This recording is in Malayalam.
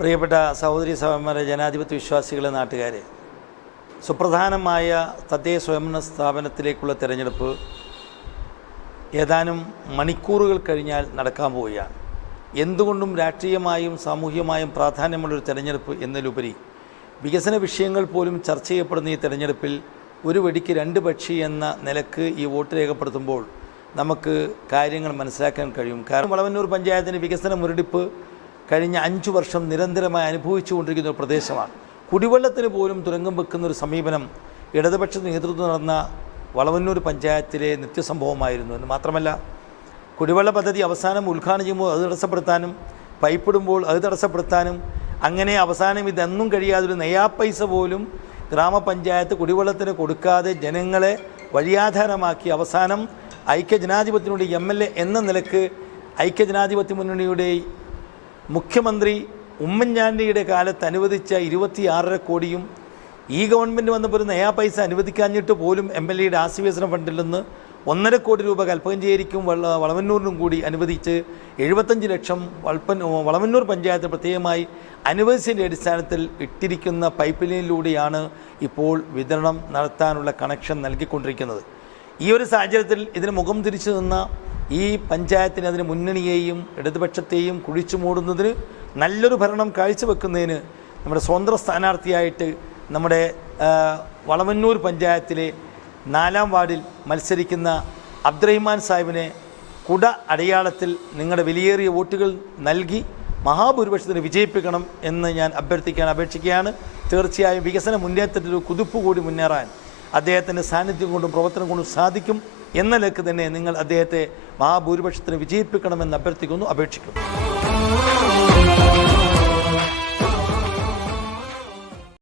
പ്രിയപ്പെട്ട സഹോദരി സഹോദരന്മാരെ, ജനാധിപത്യ വിശ്വാസികളെ, നാട്ടുകാരെ, സുപ്രധാനമായ തദ്ദേശ സ്വയംഭരണ സ്ഥാപനത്തിലേക്കുള്ള തിരഞ്ഞെടുപ്പ് ഏതാനും മണിക്കൂറുകൾ കഴിഞ്ഞാൽ നടക്കാൻ പോവുകയാണ്. എന്തുകൊണ്ടും രാഷ്ട്രീയമായും സാമൂഹികമായും പ്രാധാന്യമുള്ളൊരു തിരഞ്ഞെടുപ്പ് എന്നതിലുപരി വികസന വിഷയങ്ങൾ പോലും ചർച്ച ചെയ്യപ്പെടുന്ന ഈ തിരഞ്ഞെടുപ്പിൽ ഒരു വെടിക്ക് രണ്ട് പക്ഷി എന്ന നിലക്ക് ഈ വോട്ട് രേഖപ്പെടുത്തുമ്പോൾ നമുക്ക് കാര്യങ്ങൾ മനസ്സിലാക്കാൻ കഴിയും. കാരണം വളവന്നൂർ പഞ്ചായത്തിൻ്റെ വികസന മുരടിപ്പ് കഴിഞ്ഞ 5 വർഷം നിരന്തരമായി അനുഭവിച്ചുകൊണ്ടിരിക്കുന്ന ഒരു പ്രദേശമാണ്. കുടിവെള്ളത്തിന് പോലും തുരങ്കം വെക്കുന്ന ഒരു സമീപനം ഇടതുപക്ഷ നേതൃത്വം നടന്ന വളവന്നൂർ പഞ്ചായത്തിലെ നിത്യസംഭവമായിരുന്നു. എന്ന് മാത്രമല്ല, കുടിവെള്ള പദ്ധതി അവസാനം ഉദ്ഘാടനം ചെയ്യുമ്പോൾ അത് തടസ്സപ്പെടുത്താനും, പൈപ്പിടുമ്പോൾ അത് തടസ്സപ്പെടുത്താനും, അങ്ങനെ അവസാനം ഇതെന്നും കഴിയാതൊരു നയാ പൈസ പോലും ഗ്രാമപഞ്ചായത്ത് കുടിവെള്ളത്തിന് കൊടുക്കാതെ ജനങ്ങളെ വഴിയാധാരമാക്കി അവസാനം ഐക്യജനാധിപത്യത്തിനുടെ MLA എന്ന നിലക്ക് ഐക്യജനാധിപത്യ മുന്നണിയുടെ മുഖ്യമന്ത്രി ഉമ്മൻചാണ്ടിയുടെ കാലത്ത് അനുവദിച്ച 26.5 കോടിയും ഈ ഗവൺമെൻറ് വന്നപ്പോൾ ഒരു നയാ പൈസ അനുവദിക്കാഞ്ഞിട്ട് പോലും MLAയുടെ ആശ്വാസന ഫണ്ടിൽ നിന്ന് 1.5 കോടി രൂപ കൽപ്പകഞ്ചേരിക്കും വളവന്നൂരിനും കൂടി അനുവദിച്ച് 75 ലക്ഷം വളവന്നൂർ പഞ്ചായത്ത് പ്രത്യേകമായി അനുവദിച്ചതിൻ്റെ അടിസ്ഥാനത്തിൽ ഇട്ടിരിക്കുന്ന പൈപ്പ് ലൈനിലൂടെയാണ് ഇപ്പോൾ വിതരണം നടത്താനുള്ള കണക്ഷൻ നൽകിക്കൊണ്ടിരിക്കുന്നത്. ഈ ഒരു സാഹചര്യത്തിൽ ഇതിന് മുഖം തിരിച്ചു നിന്ന ഈ പഞ്ചായത്തിന്, അതിന് മുന്നണിയെയും ഇടതുപക്ഷത്തെയും കുഴിച്ചു മൂടുന്നതിന്, നല്ലൊരു ഭരണം കാഴ്ചവെക്കുന്നതിന് നമ്മുടെ സ്വതന്ത്ര സ്ഥാനാർത്ഥിയായിട്ട് നമ്മുടെ വളവന്നൂർ പഞ്ചായത്തിലെ 4-ാം വാർഡിൽ മത്സരിക്കുന്ന അബ്ദുറഹിമാൻ സാഹിബിനെ കുട അടയാളത്തിൽ നിങ്ങളുടെ വിലയേറിയ വോട്ടുകൾ നൽകി മഹാഭൂരിപക്ഷത്തിന് വിജയിപ്പിക്കണം എന്ന് ഞാൻ അപേക്ഷിക്കുകയാണ്. തീർച്ചയായും വികസന മുന്നേറ്റത്തിൽ ഒരു കുതിപ്പ് കൂടി മുന്നേറാൻ അദ്ദേഹത്തിൻ്റെ സാന്നിധ്യം കൊണ്ടും പ്രവർത്തനം കൊണ്ടും സാധിക്കും എന്ന നിലക്ക് തന്നെ നിങ്ങൾ അദ്ദേഹത്തെ മഹാഭൂരിപക്ഷത്തിന് വിജയിപ്പിക്കണമെന്ന് അഭ്യർത്ഥിക്കുന്നു, അപേക്ഷിക്കുന്നു.